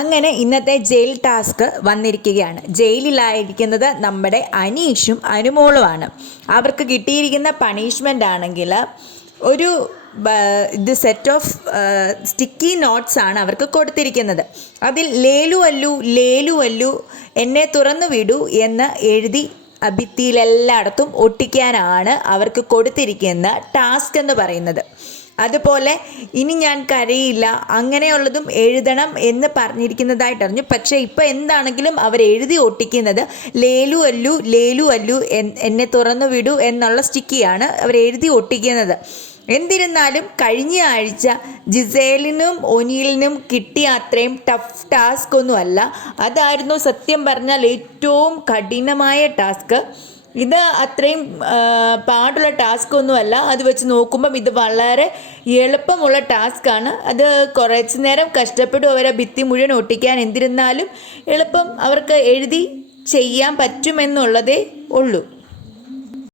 അങ്ങനെ ഇന്നത്തെ jail task വന്നിരിക്കുകയാണ്. ജയിലിലായിരിക്കുന്നത് നമ്മുടെ അനീഷും അനുമോളുമാണ്. അവർക്ക് കിട്ടിയിരിക്കുന്ന പണിഷ്മെന്റ് ആണെങ്കിൽ ഒരു ഇത് സെറ്റ് ഓഫ് സ്റ്റിക്കി നോട്ട്സ് ആണ് അവർക്ക് കൊടുത്തിരിക്കുന്നത്. അതിൽ ലേലു അല്ലു ലേലു അല്ലു എന്നെ തുറന്നു വിടൂ എന്ന് എഴുതി ഭിത്തിയിലെല്ലായിടത്തും ഒട്ടിക്കാനാണ് അവർക്ക് കൊടുത്തിരിക്കുന്ന ടാസ്ക് എന്ന് പറയുന്നത്. അതുപോലെ ഇനി ഞാൻ കരയില്ല അങ്ങനെയുള്ളതും എഴുതണം എന്ന് പറഞ്ഞിരിക്കുന്നതായിട്ട് അറിഞ്ഞു. പക്ഷേ ഇപ്പോൾ എന്താണെങ്കിലും അവർ എഴുതി ഒട്ടിക്കുന്നത് ലേലു അല്ലു ലേലു അല്ലു എന്നെ തുറന്നു വിടൂ എന്നുള്ള സ്റ്റിക്കിയാണ് അവർ എഴുതി ഒട്ടിക്കുന്നത്. എന്നിരുന്നാലും കഴിഞ്ഞ ആഴ്ച ജിസേലിനും ഒനീലിനും കിട്ടിയ അത്രയും ടഫ് ടാസ്ക് ഒന്നുമല്ല. അതായിരുന്നു സത്യം പറഞ്ഞാൽ ഏറ്റവും കഠിനമായ ടാസ്ക്. ഇത് അത്രയും പാടുള്ള ടാസ്ക് ഒന്നുമല്ല. അത് വെച്ച് നോക്കുമ്പം ഇത് വളരെ എളുപ്പമുള്ള ടാസ്ക്കാണ് അത് കുറച്ച് നേരം കഷ്ടപ്പെടും അവരെ ഭിത്തി മുഴുവൻ ഒട്ടിക്കാൻ എന്തിരുന്നാലും എളുപ്പം അവർക്ക് എഴുതി ചെയ്യാൻ പറ്റുമെന്നുള്ളതേ ഉള്ളൂ.